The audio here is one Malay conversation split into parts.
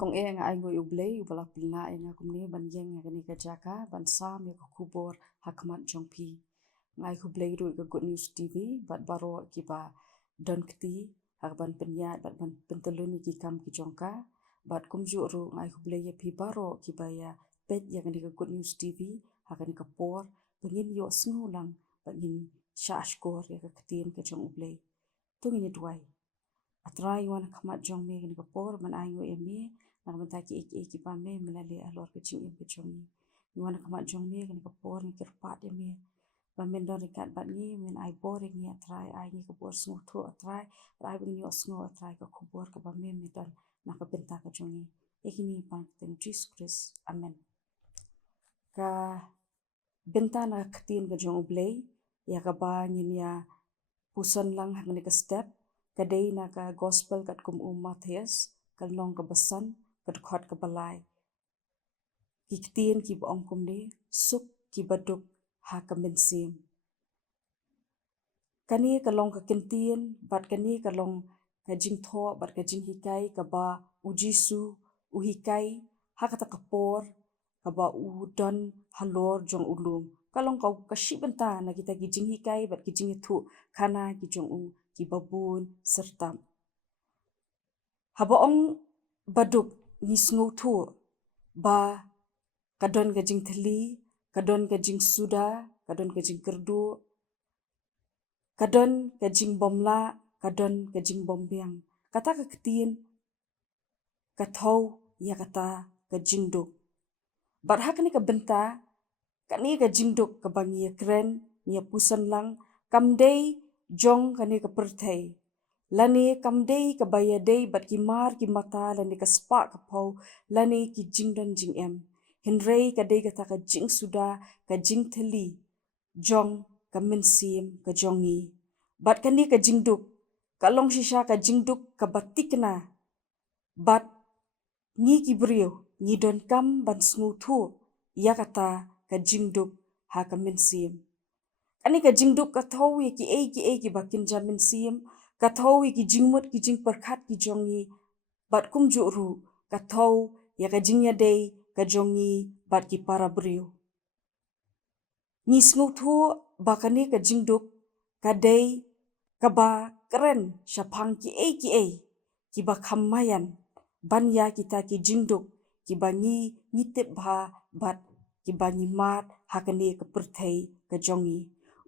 kong nga U Blei, U Blei nga kumni ban yeng nga ni kajaka ban sam ya kubor hakmat jong pi. U Blei ru ga Good News TV bat baro ki ba don kti hak ban penyat bat ban pentelun ki kam ki jongka bat kumju ru U Blei ya pi baro ki ba ya pet ya ni ga Good News TV hak ni kapor pengin yo sngulang pengin syashkor ya Ka Ktien ke jong U Blei. Tu ni duai. Atrai wan khamat jong me ni kapor ban ayo emi nak bentai ki pa me melale alor ke jingim ke jongi. Ni wan khamat jong me ni kapor ni kirpat emi. Ban men dor ikat bat ni men ai bor ni atrai ai ni kapor sngu thu atrai ai bin yo sngu atrai ke kapor ke ba me dan nak bentai ke jongi. Ikini pang ten U Khrist. Amen. Ka bentai na Ktien ke jong U Blei ya ka ba ngin ya puson lang hak ni ke step kadai na ka gospel kat kum Mathaios kalnong ka besan kadkhot ka balai Ki Ktien ki baong kum ni suk ki baduk ha ka mynsiem kani kalong ka Ktien bat kani kalong ka jingtho bat ka jinghikai ka ba U Jisu U hikai ha kata kapor ka ba U don halor jong ulum kalong kau kasibenta na kita ki jinghikai bat ki jingithu khana ki jong U ki babun serta habaong baduk ni sngu thu ba kadon ka jingthli kadon ka jingsuda kadon ka jingkerdu kadon ka jingbomla kadon ka jingbombiang kata ka Ktien kathau ya kata ka jingduk bat hak ni ka benta kani ka jingduk ka bangi ya kren ni puson lang kamdei jong kani ka perthai lani kamdei ka bayadei bat ki mar ki mata lani ka spa ka pau lani ki jingdon jingem hinrei ka dei kata ka jing suda ka jingthli jong ka mynsiem ka jongi bat kani ka jingduk kalong shisha ka jingduk ka batikna bat ngi ki brio ngi don kam ban sngu thu ya kata ka jingduk ha ka mynsiem ani ka jingduk ka thau ki ki ba kynja mynsiem ka thau ki jingmut ki jingperkhat ki jongi bat kumju ru ka thau ya ka jingya dei ka jongi bat ki para brio ni sngu thu ba kani ka jingduk ka dei ka ba keren shaphang ki ba khamayan ban ya kita ki jingduk ki ba ngitip bha bat ki ba ngi mat hakane ka perthai ka jongi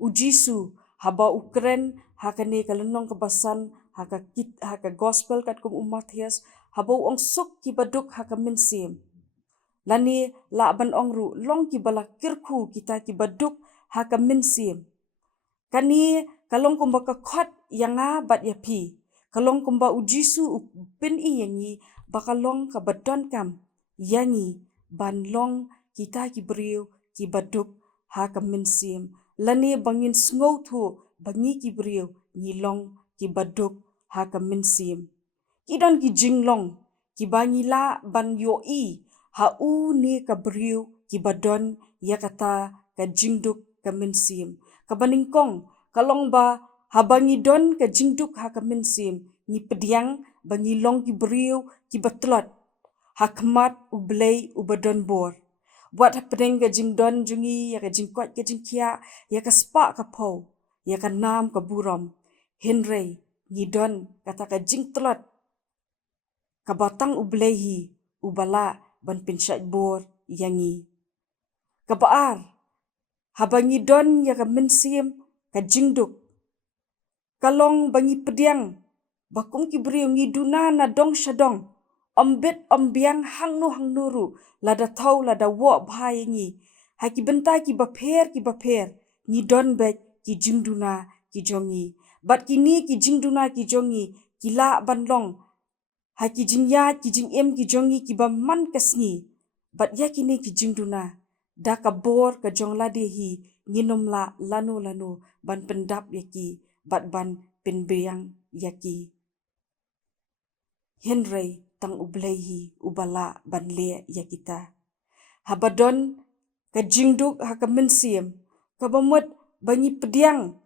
U Jisu haba ukren hakane ka lenong ka basan haka gospel kat kum Mathaios haba ong suk ki baduk haka mynsiem lani la ban ong ru long ki bala kirkhu kita ki baduk haka mynsiem kani kalong kumba ka khot yanga bat ya pi kalong kumba U Jisu pin I yangi bakalong ka badon kam yangi ban long kita ki brio ki baduk ha ka mynsiem lani bangin sngo thu bangi ki brio ni long ki baduk ha ka mynsiem ki don ki jinglong ki bangi la ban yo I ha u ni ka brio ki badon ya kata ka jingduk ka mynsiem ka baningkong kalong ba habangi don ka jingduk ha ka mynsiem ni pediang bangi long ki brio ki batlot hakmat U Blei U badon bor buat pedeng ka jingdon jungi ya ka jingkwat ka jingkia ya ka spa ka pau ya ka nam ka burom hinrei ngidon kata ka jingtlot ka batang U Blei hi U bala ban pinshat bor yangi ka baar habangi don ya ka mynsiem ka jingduk kalong bangi pediang bakum ki brio ngiduna na dong shadong ombet ombiang hangnu ru lada thau lada wo bhai ngi haki benta ki bapher ngi don bek ki jingduna ki jongi bat kini ki jingduna ki jongi ki la banlong haki jingya ki jingim ki jongi ki ba man kasngi bat ya kini ki jingduna da ka bor ka jongla de hi nginom la lanu ban pendap yaki bat ban penbeang yaki Henry tang U Blei hi U bala ban le ya kita habadon ka jingduk ha ka mynsiem ka bamut bangi pediang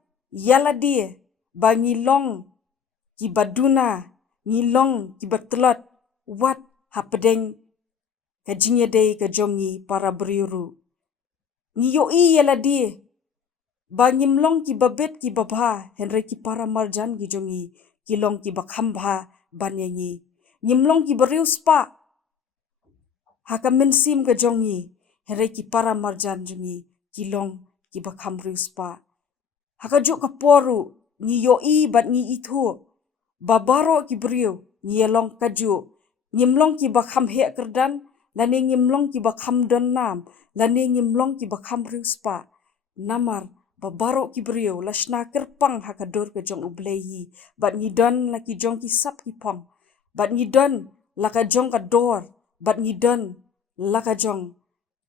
yala dia bangi long ki baduna ngi long ki batlot wat hapedeng ka jingedei ka jongi para beriuru. Ngiyoi yala die, ba ngimlong ki babet ki babha, henre ki para marjan ki jongi, kilong ki bakhambha banyangi. Ngimlong ki beriu spa, haka mynsim ka jongi, henre ki para marjan jongi, kilong ki bakham riu spa. Haka juk kaporu, ngiyoi bat ngi itu, babaro ki beriu, ngiyelong kaju, ngimlong ki bakham hek kerdan, lani ngimlong ki bakham don nam, lani ngimlong ki bakham riu spa. Namar babaro ki beriu, lashna kerpang haka dor ke jong U Blei hi, bat ngidon laki jong ki sap ki pong, bat ngidon laka jong ka dor, bat ngidon laka jong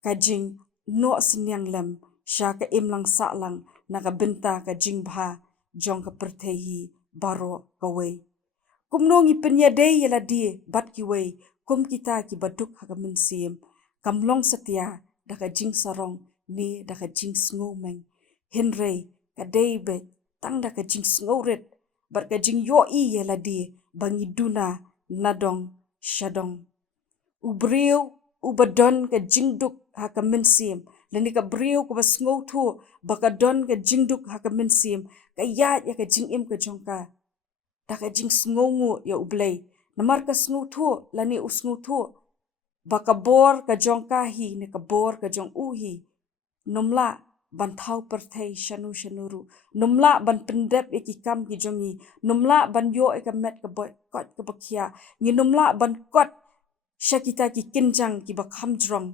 ka jing no senyang lem, sya ka imlang saklang, naka benta ka jingpha jong ka pertehi baro ka wei. Kumno ngi penyadei yala die bat ki wei, kum kita ki baduk haka mynsiem, kamlong setia daka jing sarong ni daka jing sngo meng. Henrei ka deibe tang daka jing sngoret, bat ka jing yoi yala die bangi duna nadong syadong. Ubriu ubadon ka jingduk haka mynsiem, lani ka briu ko basngo tu baka don ka jingduk haka mynsiem, ka yat ya ka jingim ka jongka. Daka jing sngongu ya U Blei, namar ka sngo tu lani usngo tu, baka bor ka jongka hi ne ka bor ka jong uhi. Nomla ban thau perthei shanu shanuru, nomla ban pendep ya ki kam ki jongi, nomla ban yo ka met ka boy kot ka bakia, ngi nomla ban kot syakita ki kynjang ki bakham jrong.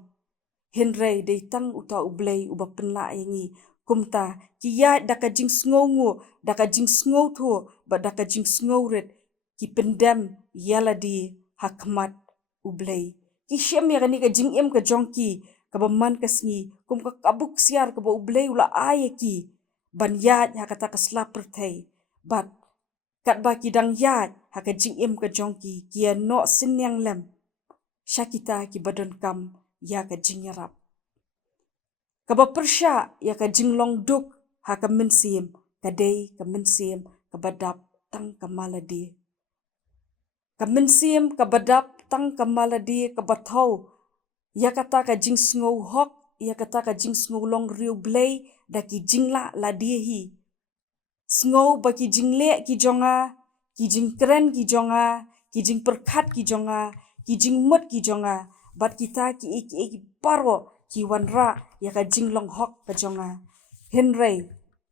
Henrei dei tang uta U Blei uba penla yangi, kumta ki ya daka jing sngongu, daka jing sngo tu, ba daka jing sngoret, ki pendem yala di hakmat U Blei. Ki syem ya kani ka jingim ka jongki, ka baman ka sngi, kum ka kabuk siar ka ba U Blei ula ayaki, ban yat hakata ka slap perthei, bat kat ba ki dang yat haka jingim ka jongki, kia no senyang lem, syakita ki badon kam ya ka jingiarap. Kaba persya ya ka jinglong duk haka mynsiem, kadei ka mynsiem ka badap tang ka maladi. Ka mynsiem ka badap tang ka maladi ka bathau, ya kata ka jing sngo hok, ya kata ka jing sngo long riu Blei, daki jingla la diehi. Sngo baki jingle ki jonga, ki jing keren ki jonga, ki jing perkat ki jonga, ki jing mut ki jonga, bat kita ki paro ki wanra ya ka jinglong hok ka jonga. Henrei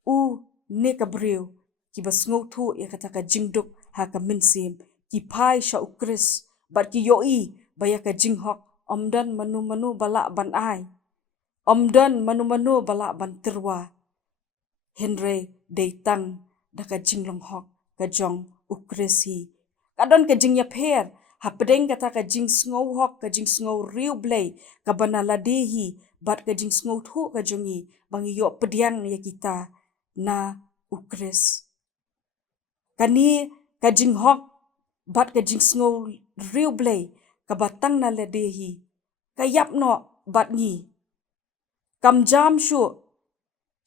u ne ka briu, ki basngo tu ya kata ka jingduk haka mynsiem, ki pai sya U Khrist, bat ki yoi baya ka jinghok, omdan manu bala ban ai, omdan manu bala ban terwa. Henrei dei tang daka jinglong hok ka jong U Khrist hi. Kadon ka jing yapher, hapedeng kata ka jing sngo hok, ka jing sngo riu Blei, ka banala dehi, bat ka jing sngo tu ka jongi, bangi yo pediang ya kita na U Khrist. Kani ka jing hok, bat ka jing sngo riu Blei, ka batang na la dehi, ka yap no bat ngi. Kam jam syu,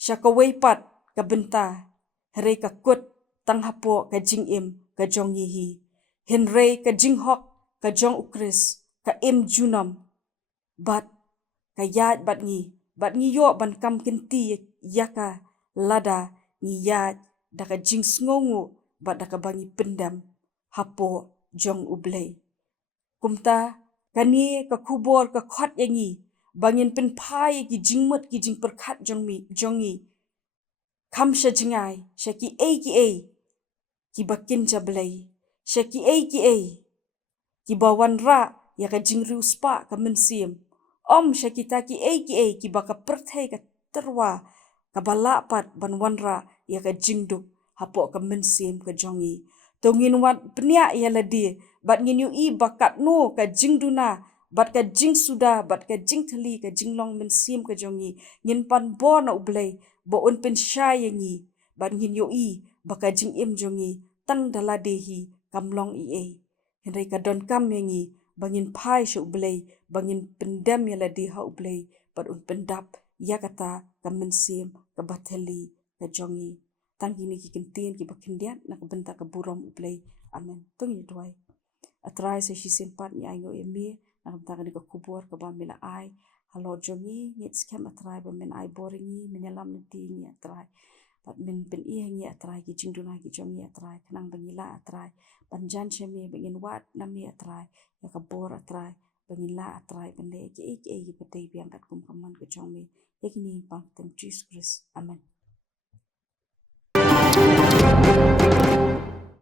sya ka weipat ka benta, herei ka kut tang hapo ka jingim ka jongi hi. Henrei ka jinghok ka jong U Khrist, ka im junam, bat ka yat bat ngi yo ban kam kinti yaka lada ngi yat daka jing sngongu, bat daka bangi pendam hapo jong U Blei. Kumta kani ka kubor ka khot yangi, bangin penpai ki jingmut ki jing perkat jongi, kam sya jingai, sya ki ei, ki bakinja Blei, sya ki ei, ki bawan ra ya ka jing riu spa ka mynsiem. Om sya kita ki ei, ki baka perthei ka terwa, ka balapat ban wanra ya ka jingduk hapo ka mynsiem ka jongi. Tongin wat penia ya ladi, bat ngin yu i bakat no ka jingduna, bat ka jing suda, bat ka jing theli ka jinglong mynsiem ka jongi, ngin pan bo na U Blei, bo un pen sya yangi, bat ngin yu i baka jing im jongi, tang dala dehi kamlong i. Henrei ka don kam yangi, bangin pai sya U Blei, bangin pendam ya ladi ha U Blei, bat un pendap ya kata ka mynsiem ka batheli ka jongi. Tang kini ki kentien ki bakendiat na ka benta ka burom U Blei. Amen. Tung yi duai. atrai sa si sempat ni ayo eme nak takan ka kubur ka ba mila ai halo jongi ngit skem atrai ba men ai boringi menyalam nanti ni atrai pat men pen i ngi atrai ki jingduna ki jongi atrai khnang bangila atrai panjan shemi bangin wat nami atrai ya ka bor atrai bangila atrai bende ki pete biang kat kum kaman ke jongi ekini pang tem Jesus Christ amen.